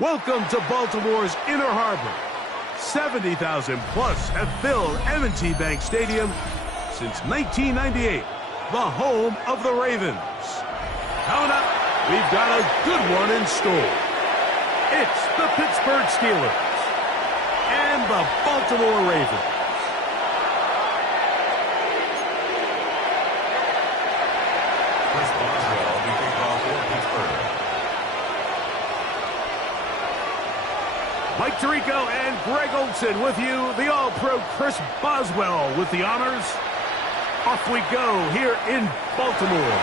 Welcome to Baltimore's Inner Harbor. 70,000 plus have filled M&T Bank Stadium since 1998, the home of the Ravens. Coming up, we've got a good one in store. It's the Pittsburgh Steelers and the Baltimore Ravens. Chris Boswell, the kickoff for Pittsburgh. Mike Tirico and Greg Olson with you. The All-Pro Chris Boswell with the honors. Off we go here in Baltimore.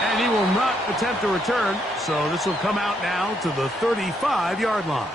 And he will not attempt a return, so this will come out now to the 35-yard line.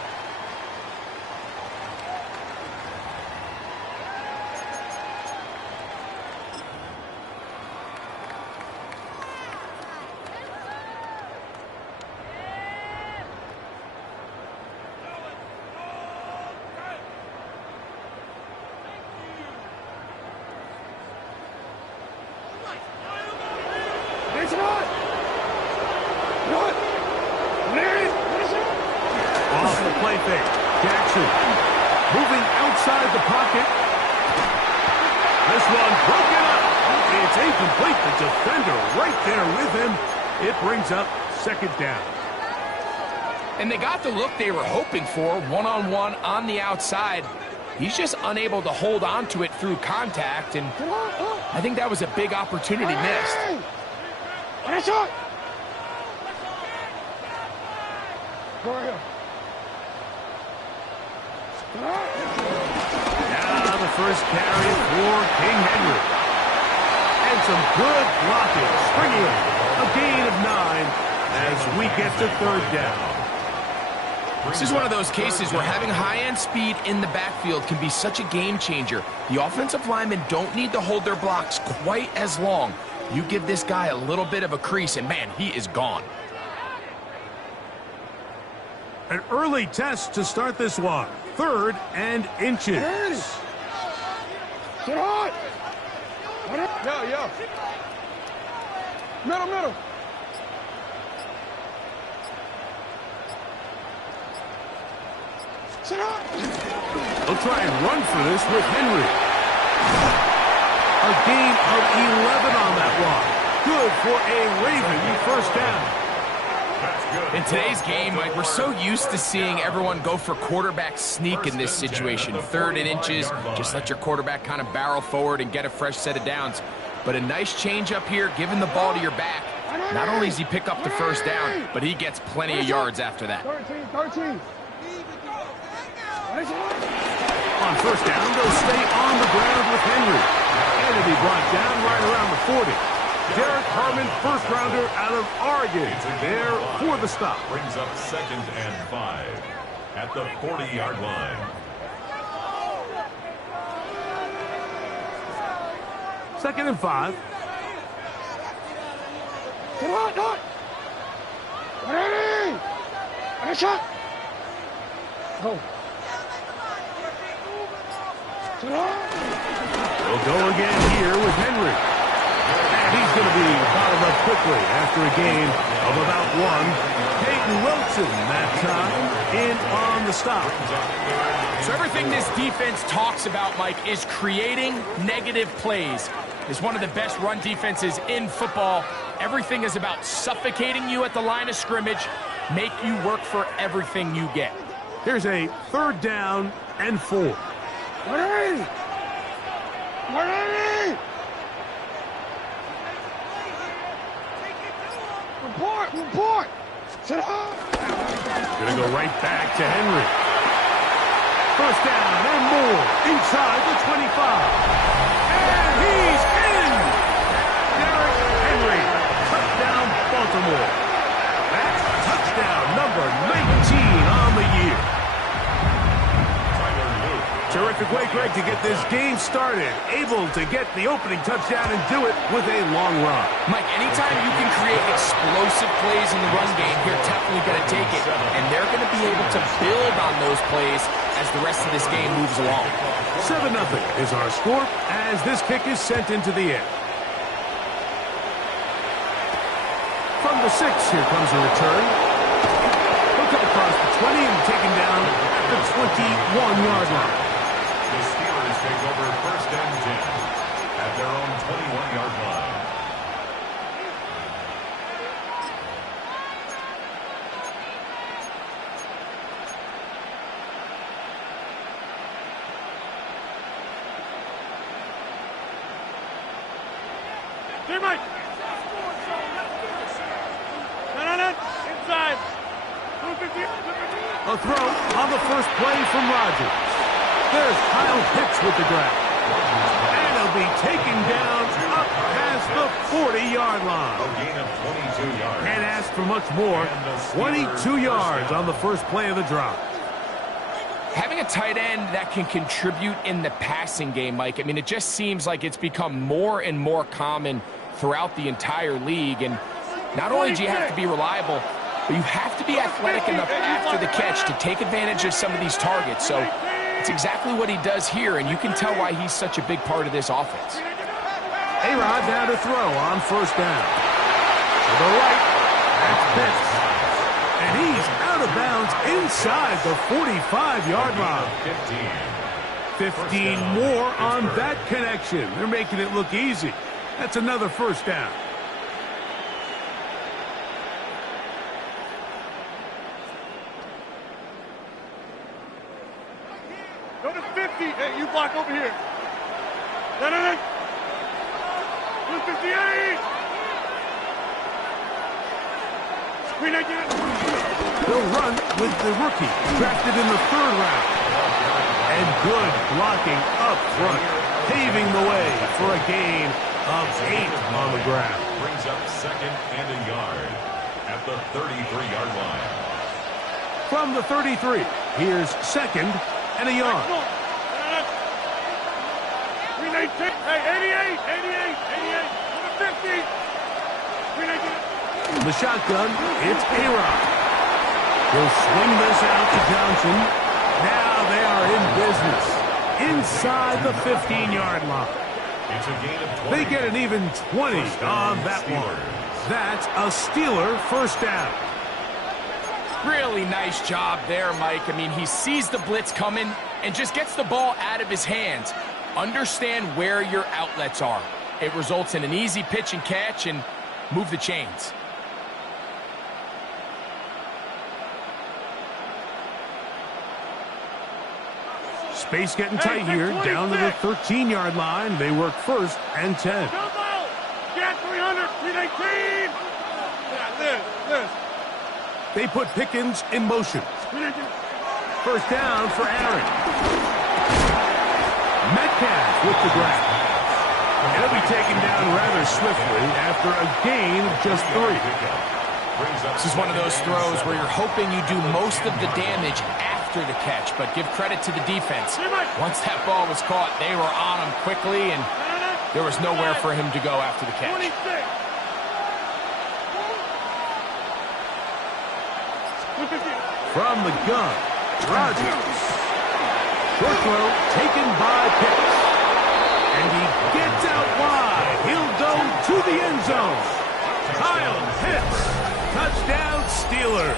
Off the play fake. Jackson moving outside the pocket. This one broken up. It's incomplete. The defender right there with him. It brings up second down. And they got the look they were hoping for, one-on-one on the outside. He's just unable to hold on to it through contact, and I think that was a big opportunity missed. Now the first carry for King Henry. And some good blocking. Springing up. A gain of 9 as we get to third down. This is one of those cases where having high-end speed in the backfield can be such a game changer. The offensive linemen don't need to hold their blocks quite as long. You give this guy a little bit of a crease, and man, he is gone. An early test to start this one. 3rd and inches. Get on! Yeah. Middle. Sit on! They'll try and run for this with Henry. A gain of 11 on that one. Good for a Raven first down. In today's game, Mike, we're so used to seeing everyone go for quarterback sneak in this situation. 3rd and inches, just let your quarterback kind of barrel forward and get a fresh set of downs. But a nice change up here, giving the ball to your back. Not only does he pick up the first down, but he gets plenty of yards after that. 13. On first down, they'll stay on the ground with Henry. And it'll be brought down right around the 40. Derek Harmon, first-rounder out of Oregon, there for the stop. Brings up 2nd and 5 at the 40-yard line. Second and 5. Get on! Ready! And a shot! Oh. They'll go again here with Henry. And he's going to be bottled up quickly after a gain of about 1. Peyton Wilson that time in on the stop. So everything this defense talks about, Mike, is creating negative plays. It's one of the best run defenses in football. Everything is about suffocating you at the line of scrimmage, make you work for everything you get. Here's a 3rd down and 4. Ready! Report! Sit down! Gonna go right back to Henry. First down and more inside the 25. And he's in! Derek Henry, touchdown Baltimore. That's touchdown number 19 on the year. Terrific way, Greg, to get this game started. Able to get the opening touchdown and do it with a long run. Mike, anytime you can create explosive plays in the run game, you're definitely going to take it. And they're going to be able to build on those plays as the rest of this game moves along. 7-0 is our score as this kick is sent into the air. From the 6, here comes a return. Look across the 21-yard line. The Steelers take over 1st and 10 at their own 21-yard line. Hey, Mike. No. Inside. A throw on the first play from Rodgers. There's Kyle Pitts with the grab. And he'll be taken down up past the 40-yard line. A gain of 22 yards. Can't ask for much more. 22 yards on the first play of the drive. Having a tight end that can contribute in the passing game, Mike, I mean, it just seems like it's become more and more common throughout the entire league. And not only do you have to be reliable, but you have to be athletic enough after the catch to take advantage of some of these targets. So it's exactly what he does here, and you can tell why he's such a big part of this offense. A-Rod down to throw on first down. To the right, that's Pitts. And he's out of bounds inside the 45-yard line. 15 more on that connection. They're making it look easy. That's another first down. Go to 50. Hey, you block over here. No. 58. Screen again. They'll run with the rookie, drafted in the 3rd round. And good blocking up front, paving the way for a gain of 8 on the ground. Brings up 2nd and a yard at the 33-yard line. From the 33, here's 2nd and a yard. Hey, 88. Go to 50. The shotgun, it's A-Rod. He'll swing this out to Johnson. Now they are in business inside the 15-yard line. It's a gain of 20. They get an even 20 on that one. That's a Steeler first down. Really nice job there, Mike. I mean, he sees the blitz coming and just gets the ball out of his hands. Understand where your outlets are. It results in an easy pitch and catch and move the chains. Space getting tight here, down to the 13-yard line. They work 1st and 10. Get 300, 319. This. They put Pickens in motion. First down for Aaron. Metcalf with the grab. And he'll be taken down rather swiftly after a gain of just 3. This is one of those throws where you're hoping you do most of the damage after the catch, but give credit to the defense. Once that ball was caught, they were on him quickly, and there was nowhere for him to go after the catch. From the gun, Rodgers. Short throw taken by Pitts. And he gets out wide. He'll go to the end zone. Kyle Pitts. Touchdown Steelers.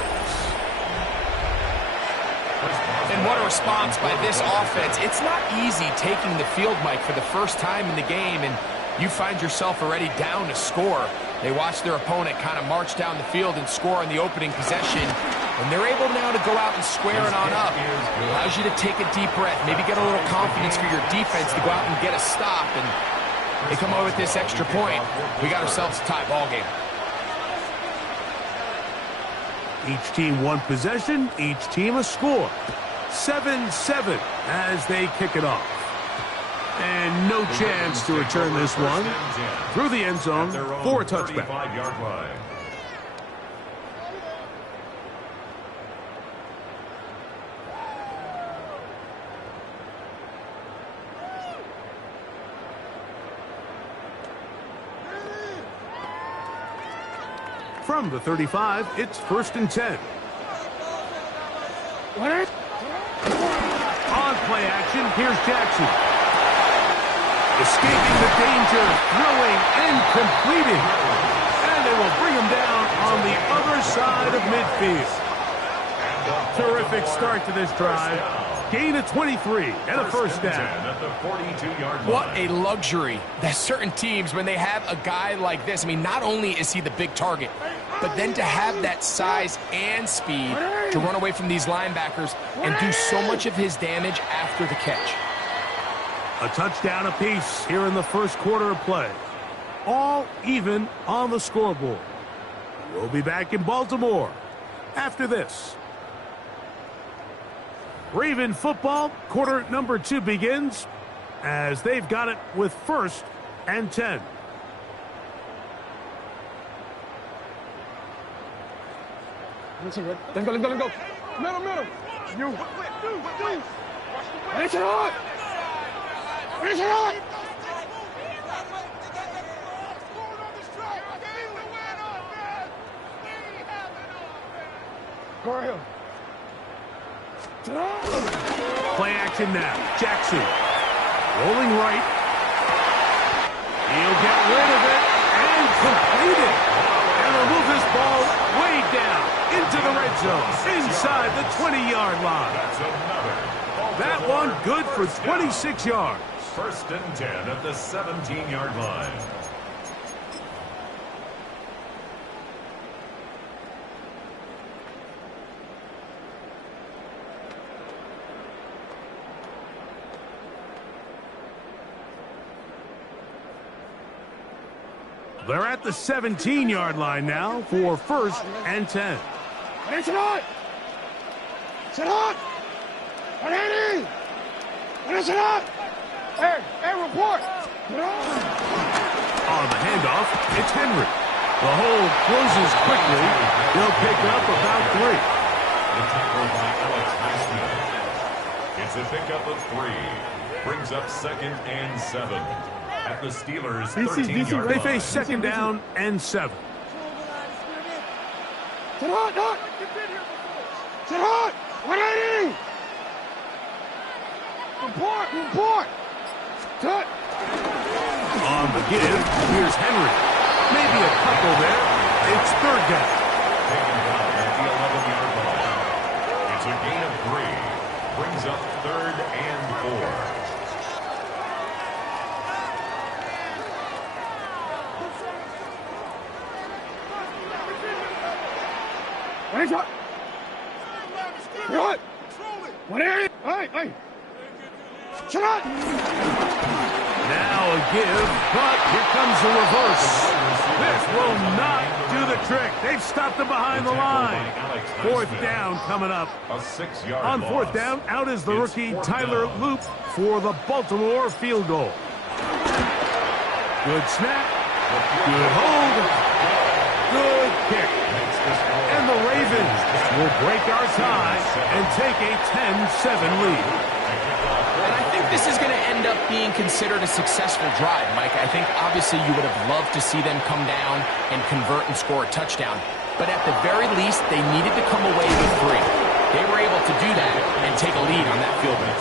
And what a response by this offense. It's not easy taking the field, Mike, for the first time in the game, and you find yourself already down to score. They watch their opponent kind of march down the field and score on the opening possession, and they're able now to go out and square it on up. It allows you to take a deep breath, maybe get a little confidence for your defense to go out and get a stop, and they come away with this extra point. We got ourselves a tie ball game. Each team one possession, each team a score. 7-7 as they kick it off. And no chance to return this one through the end zone for a touchback. From the 35, it's 1st and 10. What? On play action, here's Jackson. Escaping the danger, throwing and completing. And they will bring him down on the other side of midfield. Terrific start to this drive. gain of 23 and a first down. At the 42-yard line. What a luxury that certain teams, when they have a guy like this, I mean, not only is he the big target, but then to have that size and speed to run away from these linebackers and do so much of his damage after the catch. A touchdown apiece here in the first quarter of play. All even on the scoreboard. We'll be back in Baltimore after this. Raven football, quarter number 2 begins as they've got it with 1st and 10. Let's go. Middle. You. Finish it on. Go ahead. Play action now. Jackson rolling right. He'll get rid of it and complete it. And will move this ball way down into the red zone inside the 20-yard line. That's another. That one good for 26 yards. 1st and 10 at the 17-yard line. They're at the 17-yard line now for 1st and 10. Finish it on. Sit on. 180. Finish it up. Hey, report. On the handoff, it's Henry. The hole closes quickly. They'll pick up about 3. The tackle by Alex Highsmith. It's a pickup of 3. Brings up 2nd and 7. At the Steelers' 13-yard line. They face 2nd down and 7. Sit on, Doc. Sit on. 180. Report. Touch. On the give, here's Henry. Maybe a couple there. It's 3rd down. Taken down at the 11-yard line. It's a gain of 3. Brings up 3rd and 4. Finish up. Good. 180. Hey. Shut up. Now a give, but here comes the reverse. This will not do the trick. They've stopped him behind the line. 4th down coming up. A 6-yard On loss. 4th down, out is the It's rookie 4th Tyler down. Loop for the Baltimore field goal. Good snap. Good hold. Good kick. And the Ravens will break our tie and take a 10-7 lead. And I think this is going to end up being considered a successful drive, Mike. I think obviously you would have loved to see them come down and convert and score a touchdown. But at the very least, they needed to come away with 3. They were able to do that and take a lead on that field goal.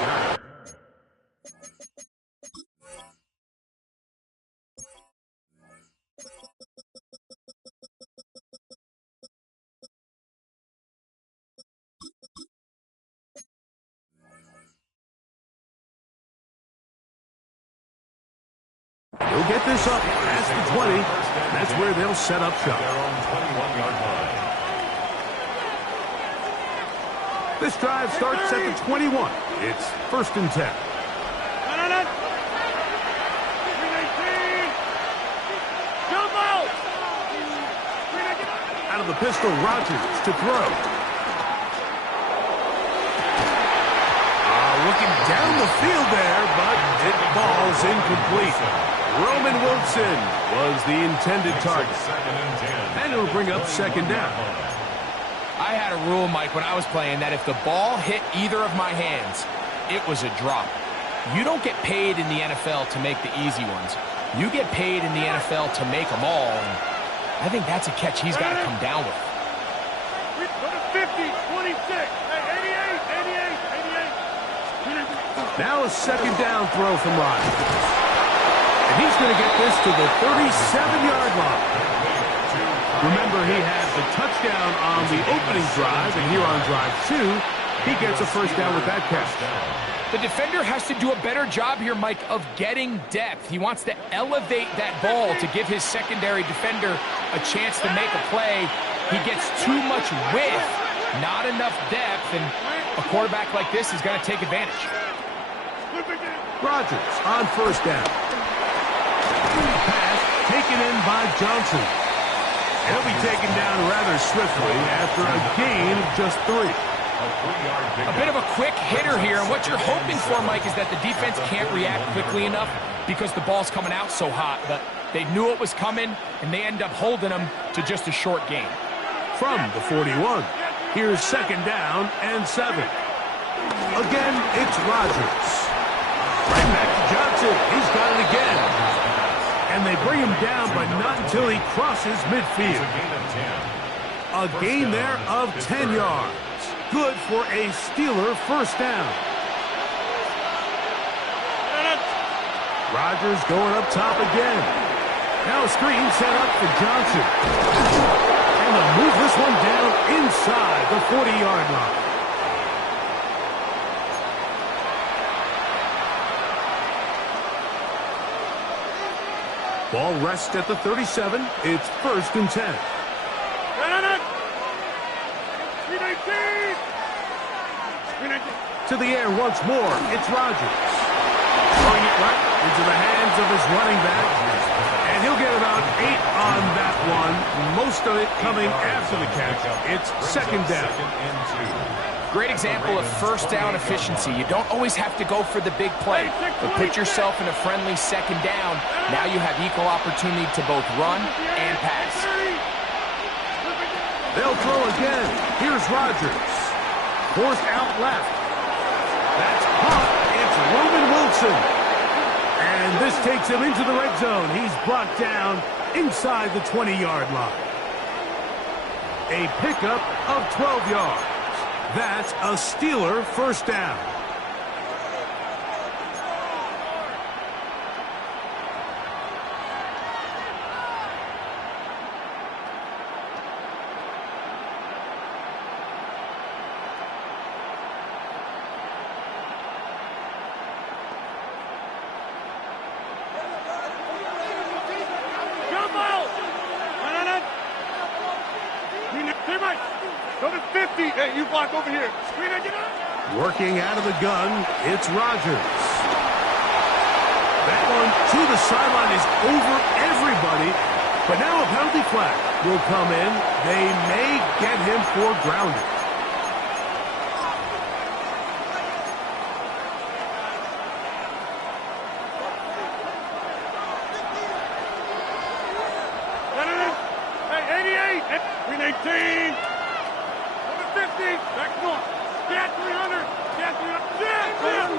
They'll get this up past the 20. That's where they'll set up shop. Their own 21-yard line. This drive starts at the 21. It's 1st and 10. Out of the pistol, Rodgers to throw. Looking down the field there, but it falls incomplete. Roman Wilson was the intended target. 2nd and 10. And it'll bring up 2nd down. I had a rule, Mike, when I was playing that if the ball hit either of my hands, it was a drop. You don't get paid in the NFL to make the easy ones. You get paid in the NFL to make them all. And I think that's a catch he's got to come down with. 50, 26, 88. Now a 2nd down throw from Rodgers. And he's going to get this to the 37-yard line. Remember, he had the touchdown on the opening drive, and here on drive 2, He gets a first down with that catch. The defender has to do a better job here, Mike, of getting depth. He wants to elevate that ball to give his secondary defender a chance to make a play. He gets too much width, not enough depth, and a quarterback like this is going to take advantage. Rodgers on first down. Pass taken in by Johnson. He'll be taken down rather swiftly after a gain of just 3. A bit of a quick hitter here, and what you're hoping for, Mike, is that the defense can't react quickly enough because the ball's coming out so hot. But they knew it was coming, and they end up holding them to just a short gain. From the 41, here's second down and 7. Again, it's Rodgers. Right back to Johnson. He's got it again. And they bring him down, but not until he crosses midfield. A gain there of 10 yards. Good for a Steeler first down. Rodgers going up top again. Now a screen set up for Johnson. And they'll move this one down inside the 40-yard line. Ball rests at the 37. It's first and 10. To the air once more. It's Rodgers. Throwing it right into the hands of his running back. And he'll get about 8 on that one. Most of it coming after the catch. It's second down. Great example of first down efficiency. You don't always have to go for the big play, but put yourself in a friendly second down. Now you have equal opportunity to both run and pass. They'll throw again. Here's Rodgers. Forced out left. That's caught. It's Roman Wilson. And this takes him into the red zone. He's brought down inside the 20-yard line. A pickup of 12 yards. That's a Steeler first down. Go to 50. Hey, you block over here. Working out of the gun, it's Rodgers. That one to the sideline is over everybody. But now a penalty flag will come in. They may get him for grounding. Hey, 88. Green 18. Back one. Get 300. Get 300.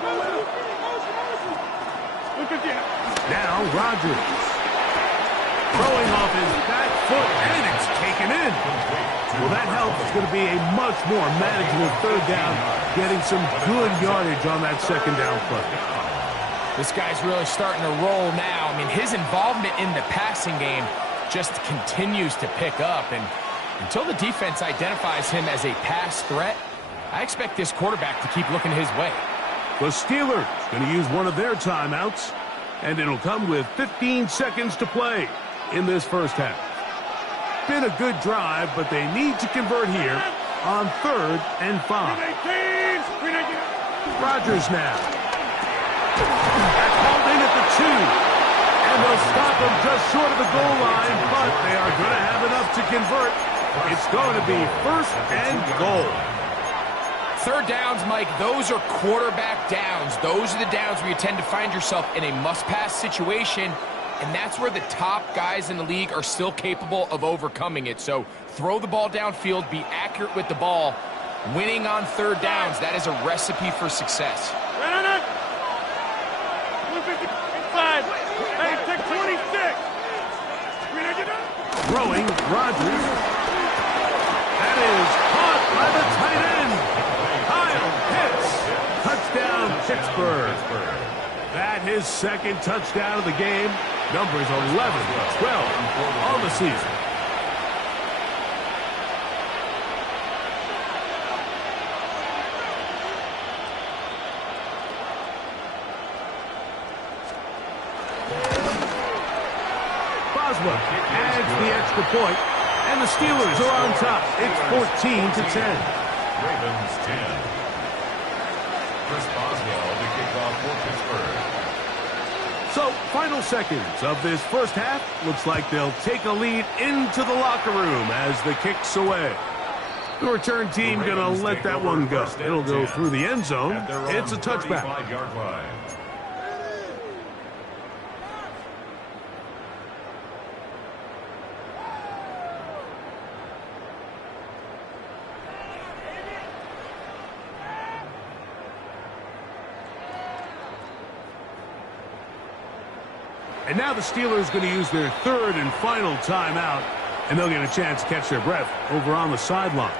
Look at that. Now Rodgers. Throwing off his back foot, and it's taken in. Well, that helps. It's going to be a much more manageable third down, getting some good yardage on that second down play. This guy's really starting to roll now. I mean, his involvement in the passing game just continues to pick up, and until the defense identifies him as a pass threat, I expect this quarterback to keep looking his way. The Steelers going to use one of their timeouts, and it'll come with 15 seconds to play in this first half. Been a good drive, but they need to convert here on 3rd and 5. Rodgers now. That's called in at the 2. And they'll stop him just short of the goal line, but they are going to have enough to convert. It's going to be 1st and goal. Third downs, Mike, those are quarterback downs. Those are the downs where you tend to find yourself in a must-pass situation, and that's where the top guys in the league are still capable of overcoming it. So throw the ball downfield, be accurate with the ball. Winning on third downs, that is a recipe for success. Hey, take 26. Throwing, Rodgers. That is caught by the tight end. Kyle Pitts. Touchdown, Pittsburgh. That his second touchdown of the game. Numbers 11-12 on the season. Boswell adds the extra point, and the Steelers are on top. It's 14-10. Ravens 10. Chris Boswell to kick off for Pittsburgh. So, final seconds of this first half. Looks like they'll take a lead into the locker room as the kick's away. The return team going to let that one go. It'll go through the end zone. It's a touchback. 35-yard line. And now the Steelers going to use their third and final timeout, and they'll get a chance to catch their breath over on the sideline.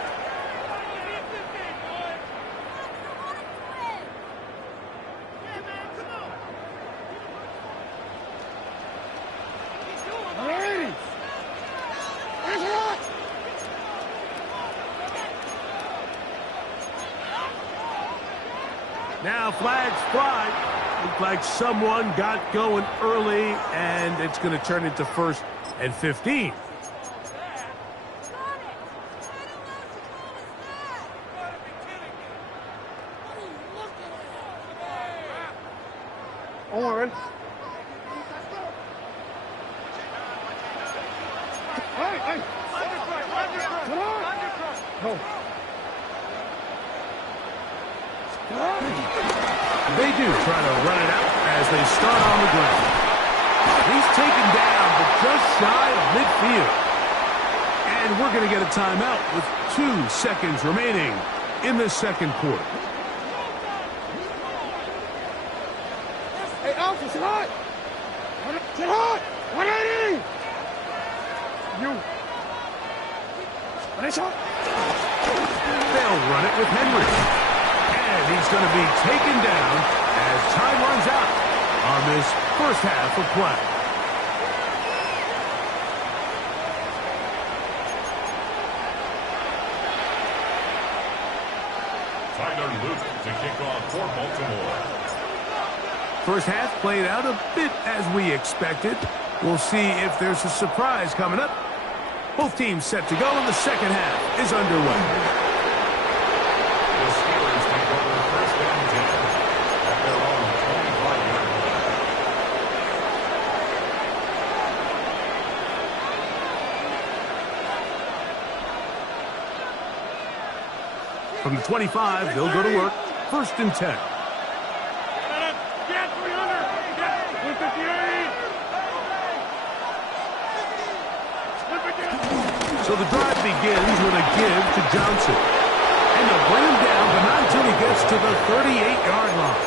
Now flags fly. Looked like someone got going early, and it's going to turn into 1st and 15. Oren. Hey! Come on! No. They do try to run it out as they start on the ground. He's taken down, but just shy of midfield. And we're going to get a timeout with 2 seconds remaining in the second quarter. Hey, Alpha, sit hot! Sit hot! 180! You. Finish up! They'll run it with Henry. And he's going to be taken down as time runs out on this first half of play. Tyler Luke to kick off for Baltimore. First half played out a bit as we expected. We'll see if there's a surprise coming up. Both teams set to go, and the second half is underway. The Steelers take over 1st and 10 at their own 25-yard line. From the 25, they'll go to work. 1st and 10. Get 300! Get 158! So the drive begins with a give to Johnson. And they'll bring him down, but not until he gets to the 38-yard line.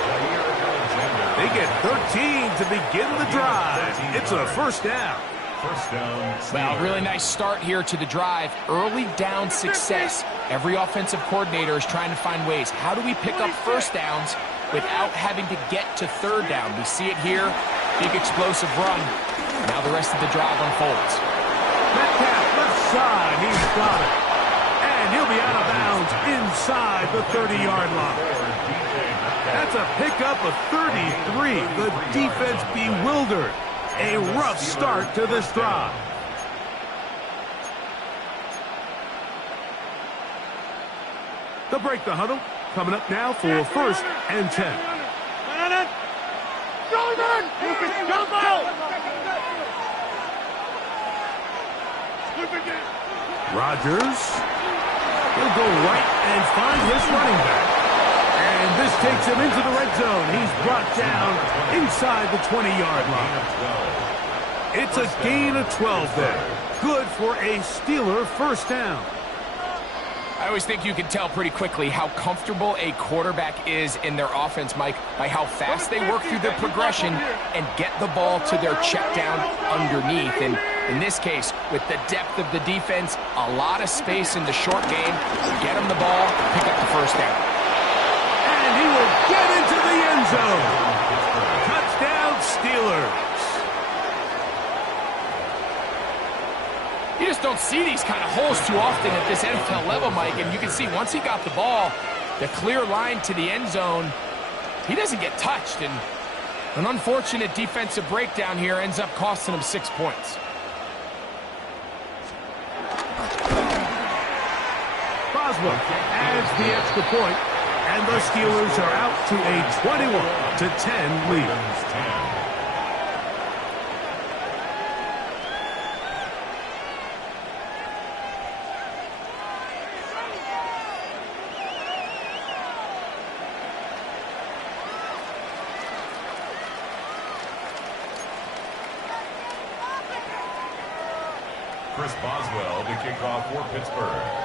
They get 13 to begin the drive. It's a first down. First down. Well, really nice start here to the drive. Early down success. Every offensive coordinator is trying to find ways. How do we pick up first downs without having to get to 3rd down? We see it here. Big explosive run. Now the rest of the drive unfolds. Metcalf left side. He's got it. And he'll be out of bounds inside the 30-yard line. That's a pickup of 33. The defense bewildered. A rough start to this drive. They'll break the huddle. Coming up now for 1st and 10. Rodgers. He'll go right and find his running back. And this takes him into the red zone. He's brought down inside the 20-yard line. It's a gain of 12 there. Good for a Steeler first down. I always think you can tell pretty quickly how comfortable a quarterback is in their offense, Mike, by how fast they work through their progression and get the ball to their check down underneath. And in this case, with the depth of the defense, a lot of space in the short game, get them the ball, pick up the first down. And he will get into the end zone. Touchdown, Steelers. You just don't see these kind of holes too often at this NFL level, Mike. And you can see once he got the ball, the clear line to the end zone, he doesn't get touched. And an unfortunate defensive breakdown here ends up costing him 6 points. Boswell adds the extra point, and the Steelers are out to a 21-10 lead. Chris Boswell to kick off for Pittsburgh.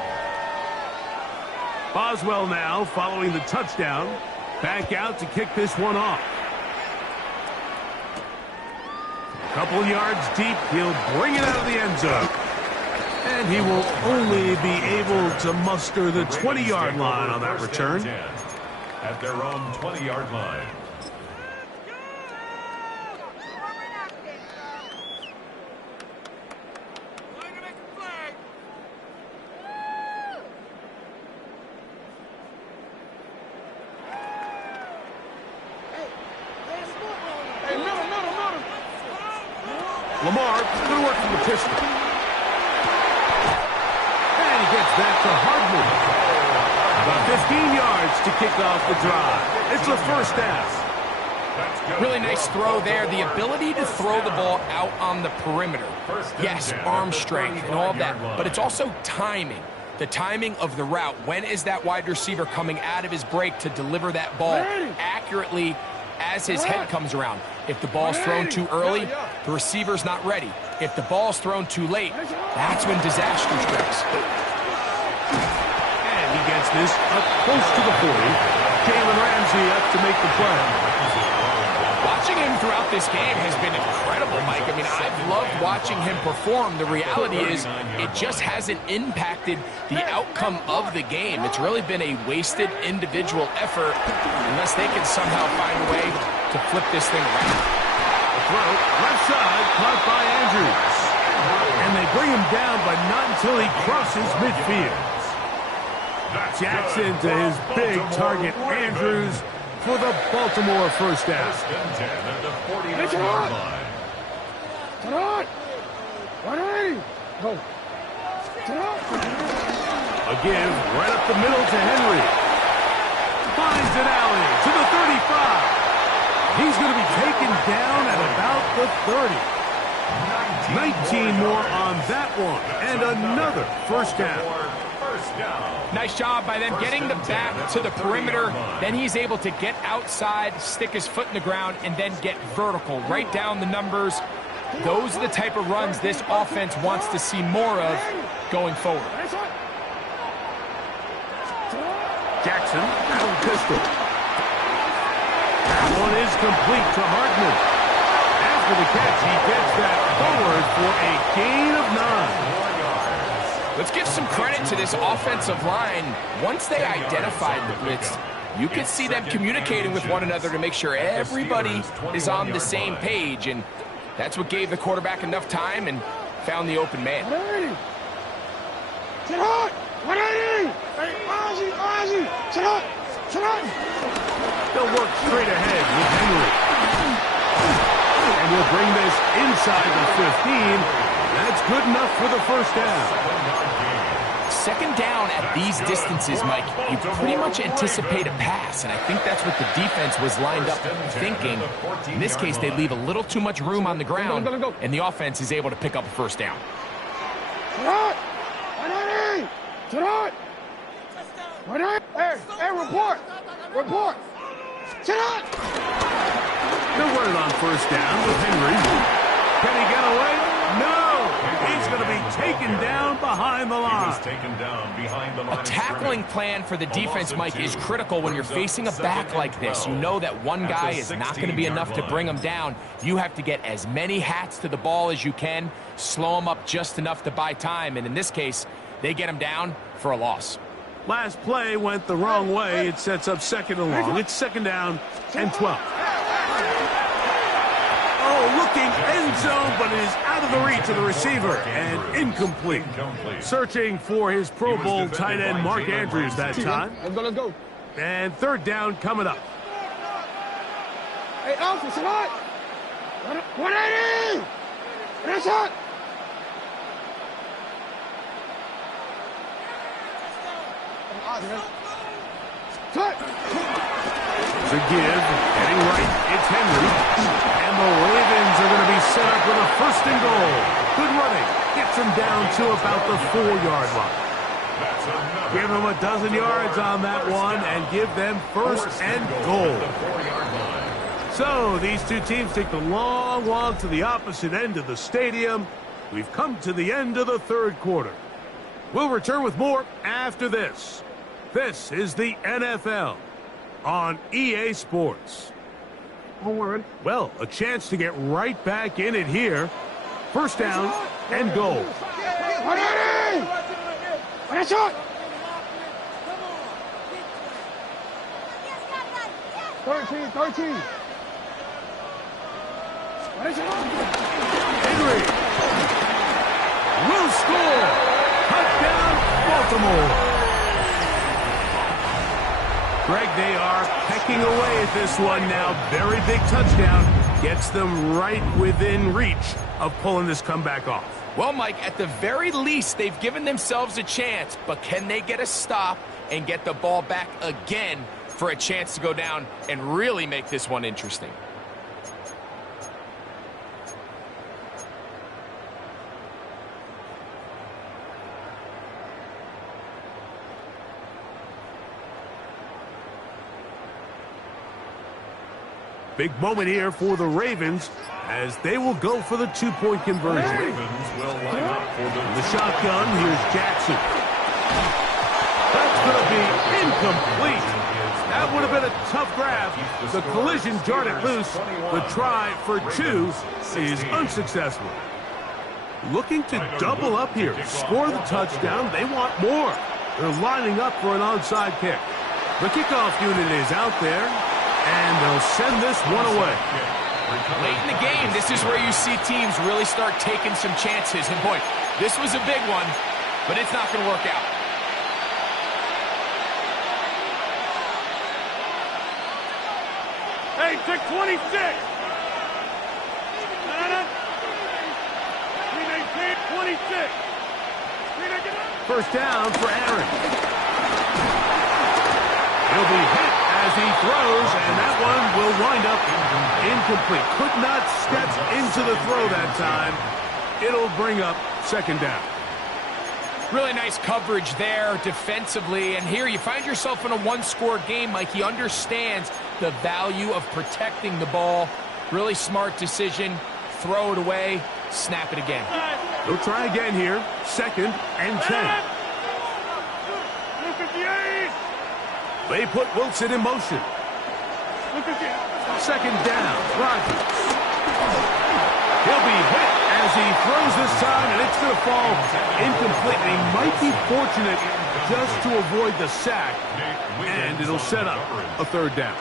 Boswell now following the touchdown. Back out to kick this one off. A couple yards deep, he'll bring it out of the end zone. And he will only be able to muster the 20-yard line on that return. At their own 20-yard line. Lamar, good work from the pistol. And he gets that to Hardman. About 15 yards to kick off the drive. It's a first down. Really nice throw there. The ability to throw the ball out on the perimeter. Yes, arm strength and all of that, but it's also timing. The timing of the route. When is that wide receiver coming out of his break to deliver that ball accurately as his head comes around? If the ball's thrown too early, the receiver's not ready. If the ball's thrown too late, that's when disaster strikes. And he gets this up close to the 40. Jalen Ramsey up to make the play. Watching him throughout this game has been incredible, Mike. I mean, I've loved watching him perform. The reality is it just hasn't impacted the outcome of the game. It's really been a wasted individual effort unless they can somehow find a way to flip this thing around. The throw, left side, caught by Andrews. And they bring him down, but not until he crosses midfield. Jackson to his big target, Andrews, for the Baltimore first down. It's on! It's on! 180! Go. It's on! A give right up the middle to Henry. Finds an alley to the 35. He's going to be taken down at about the 30. 19 more on that one. And another first down. Nice job by them getting the back to the perimeter. Then he's able to get outside, stick his foot in the ground, and then get vertical. Right down the numbers. Those are the type of runs this offense wants to see more of going forward. Jackson, out of pistol. That one is complete to Hardman. After the catch, he gets that forward for a gain of 9. Let's give some credit to this offensive line. Once they identified the blitz, you could see them communicating with one another to make sure everybody is on the same page, and that's what gave the quarterback enough time and found the open man. 180! Sit hot! 180! Hey, Ozzy! Sit hot! Sit hot! They'll work straight ahead with Henry. And we'll bring this inside the 15. That's good enough for the first down. Second down at these distances, Mike, you pretty much anticipate a pass, and I think that's what the defense was lined up thinking. In this case, they leave a little too much room on the ground, and the offense is able to pick up a first down. Hey, report! Report! Sit up! They'll run it on first down with Henry. Can he get away? No! He's going to be taken down behind the line. A tackling plan for the defense, Mike, is critical when you're facing a back like this. You know that one guy is not going to be enough to bring him down. You have to get as many hats to the ball as you can, slow him up just enough to buy time, and in this case, they get him down for a loss. Last play went the wrong way. It sets up second and long. It's second down and 12. Oh, looking end zone, but it is out of the reach of the receiver and incomplete. Searching for his Pro Bowl tight end Mark Andrews that time. Let's go. And third down coming up. Hey, Alpha, sit hot! 180! That's hot! Cut. To give, heading right, it's Henry. And the Ravens are going to be set up with a 1st and goal. Good running. Gets them down to about the 4-yard line. Give them a dozen yards on that one and give them 1st and goal. So these two teams take the long walk to the opposite end of the stadium. We've come to the end of the 3rd quarter. We'll return with more after this. This is the NFL on EA Sports. Well, a chance to get right back in it here. 1st down and goal. 13. Henry will score. Touchdown, Baltimore. Greg, they are pecking away at this one now. Very big touchdown. Gets them right within reach of pulling this comeback off. Well, Mike, at the very least, they've given themselves a chance, but can they get a stop and get the ball back again for a chance to go down and really make this one interesting? Big moment here for the Ravens as they will go for the 2-point conversion. Ravens will line up for The shotgun, here's Jackson. That's going to be incomplete. That would have been a tough grab. The collision jarred it loose. The try for 2 is unsuccessful. Looking to double up here. Score the touchdown. They want more. They're lining up for an onside kick. The kickoff unit is out there, and they'll send this one away. Late in the game, this is where you see teams really start taking some chances. And boy, this was a big one, but it's not going to work out. Hey, pick 26. We maintain 26. 1st down for Aaron. He'll be hit as he throws, and that one will wind up incomplete. Could not step into the throw that time. It'll bring up 2nd down. Really nice coverage there defensively, and here you find yourself in a 1-score game. Mike, he understands the value of protecting the ball. Really smart decision. Throw it away, snap it again. They'll try again here. 2nd and 10. They put Wilson in motion. 2nd down, Rodgers. He'll be hit as he throws this time, and it's going to fall incomplete. And he might be fortunate just to avoid the sack, and it'll set up a 3rd down.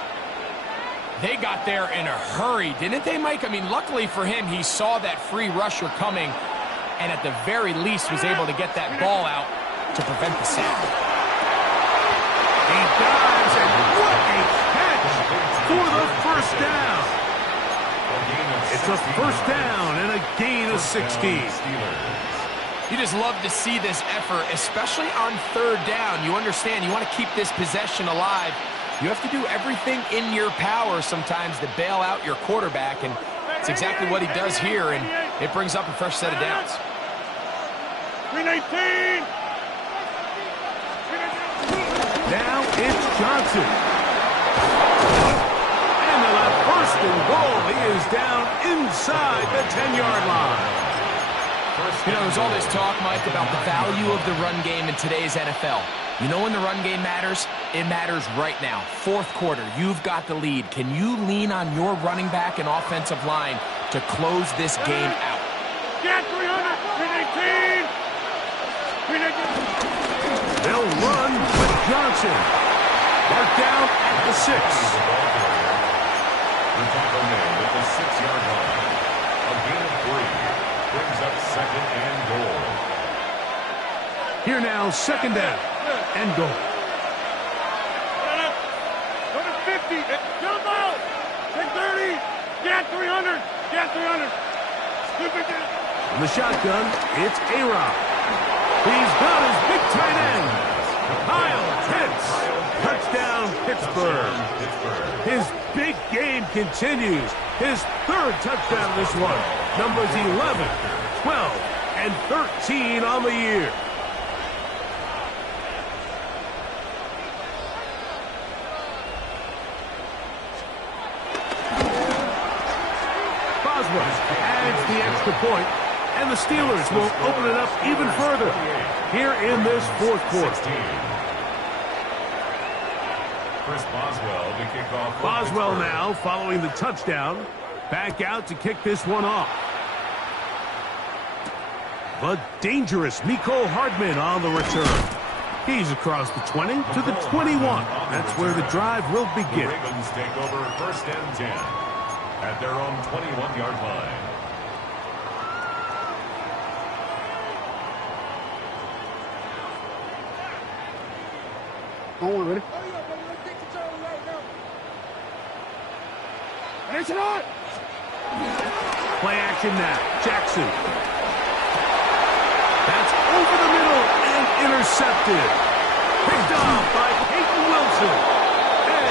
They got there in a hurry, didn't they, Mike? I mean, luckily for him, he saw that free rusher coming, and at the very least was able to get that ball out to prevent the sack. He dives, and what a catch for the 1st down. It's a 1st down and a gain of 16. You just love to see this effort, especially on 3rd down. You understand, you want to keep this possession alive. You have to do everything in your power sometimes to bail out your quarterback, and it's exactly what he does here, and it brings up a fresh set of downs. 319. Now it's Johnson. And they'll have 1st and goal. He is down inside the 10-yard line. You know, there's all this talk, Mike, about the value of the run game in today's NFL. You know when the run game matters? It matters right now. 4th quarter, you've got the lead. Can you lean on your running back and offensive line to close this game out? Get 300. 318. They'll run with Johnson. Marked down at the 6. The tackle made at the 6-yard line. A gain of 3 brings up 2nd and goal. Here now, 2nd down and goal. Go to 50. Jump out. Take 30. Get 300. Get 300. In the shotgun, it's A-Rod. He's got his big tight end, Kyle Pitts. Pittsburgh. His big game continues. His third touchdown of this one. Numbers 11, 12, and 13 on the year. Boswell adds the extra point, and the Steelers will open it up even further here in this fourth quarter. Chris Boswell to kick off. Boswell now following the touchdown. Back out to kick this one off. But dangerous Miko Hardman on the return. He's across the 20 to the 21. That's where the drive will begin. The Ravens take over first and 10 at their own 21-yard line. On, ready? Play action now. Jackson. That's over the middle and intercepted. Picked off by Peyton Wilson.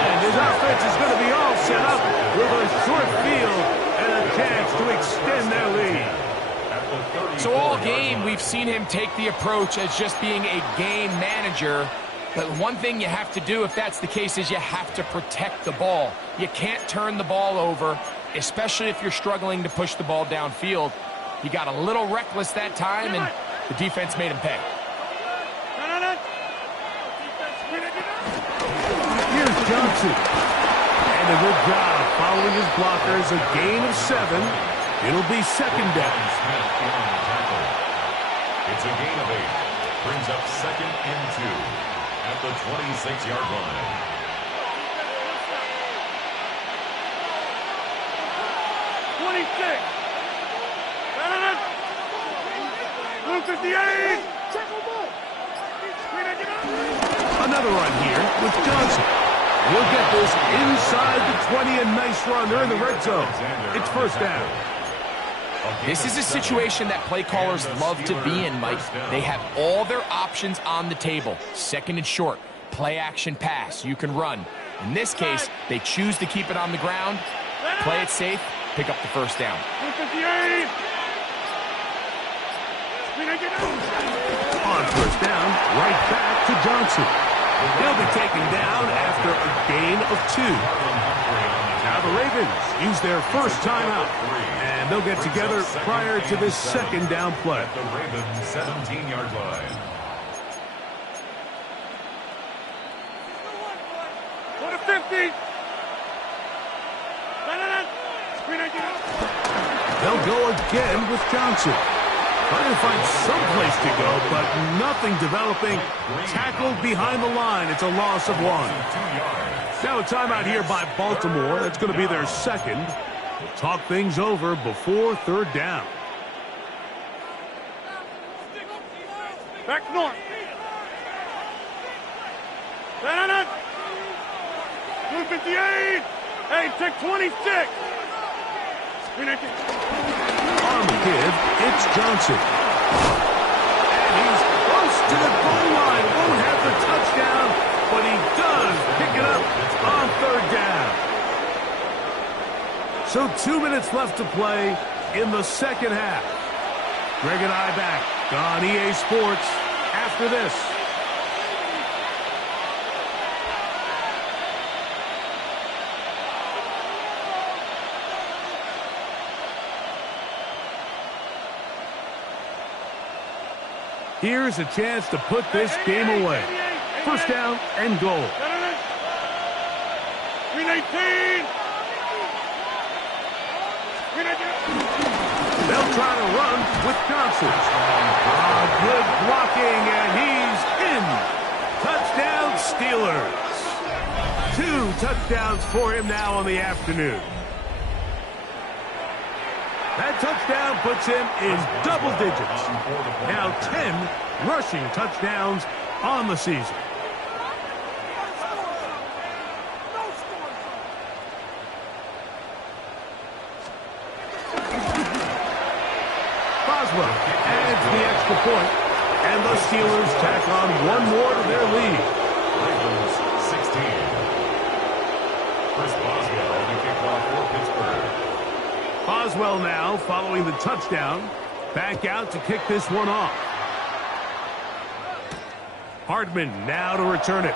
And his offense is going to be all set up with a short field and a chance to extend their lead. So all game, we've seen him take the approach as just being a game manager. But one thing you have to do if that's the case is you have to protect the ball. You can't turn the ball over, especially if you're struggling to push the ball downfield. He got a little reckless that time, and the defense made him pay. Here's Johnson. And a good job following his blockers. A gain of 7. It'll be second down. It's a gain of 8. Brings up second and 2 at the 26-yard line. Blue 58. Another run here with Johnson. He'll get this inside the 20, a nice run. They're in the red zone. It's first down. This is a situation that play callers love to be in, Mike. They have all their options on the table. Second and short, play action pass, you can run. In this case, they choose to keep it on the ground, play it safe, pick up the first down. On first down, right back to Johnson. He'll be taken down after a gain of 2. Now the Ravens use their first timeout, and they'll get together prior to this second down play. The Ravens 17-yard line. Go to 50. They'll go again with Johnson. Trying to find some place to go, but nothing developing. Tackled behind the line. It's a loss of 1. Now a timeout here by Baltimore. That's going to be their second. We'll talk things over before third down. Back north. Blue 58. Hey, take 26. On the give, it's Johnson. And he's close to the goal line. Won't have the touchdown, but he does pick it up on third down. So 2 minutes left to play in the second half. Greg and I back on EA Sports after this. Here's a chance to put this game away. First down and goal. 319. They'll try to run with Johnson. Good blocking, and he's in. Touchdown, Steelers. 2 touchdowns for him now on the afternoon. That touchdown puts him in double digits. Now 10 rushing touchdowns on the season. Boswell adds the extra point, and the Steelers tack on 1 more to their lead. Ravens 16, Boswell now following the touchdown. Back out to kick this one off. Hardman now to return it.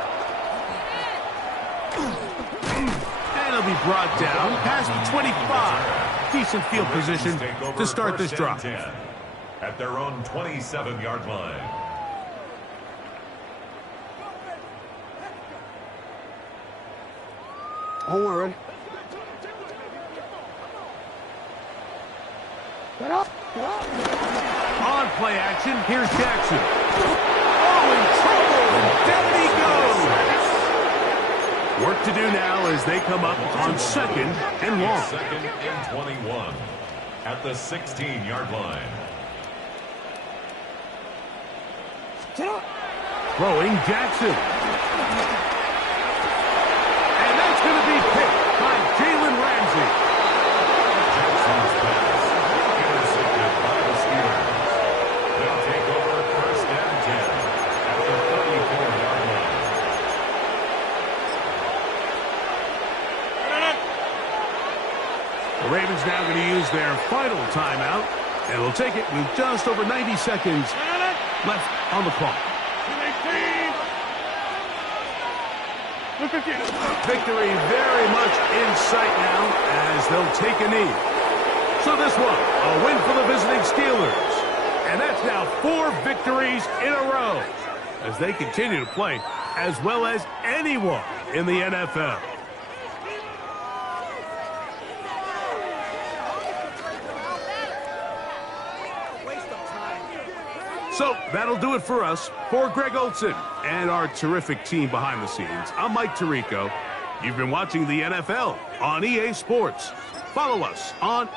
And he'll be brought down past the 25. Decent field position to start this drive. At their own 27-yard line. Hold on, ready? Get up! Get up! On play action, here's Jackson. Oh, in trouble, and down he goes. Work to do now as they come up on second and long. Second and 21 at the 16-yard line. Throwing Jackson. And that's going to be picked by Jalen Ramsey. Jackson's pass intercepted by the Steelers. They'll take over first and 10 at the 34-yard line. The Ravens now going to use their final timeout, and will take it with just over 90 seconds left on the clock. Victory very much in sight now as they'll take a knee. So this one, a win for the visiting Steelers. And that's now 4 victories in a row as they continue to play as well as anyone in the NFL. So that'll do it for us. For Greg Olson and our terrific team behind the scenes, I'm Mike Tirico. You've been watching the NFL on EA Sports. Follow us on...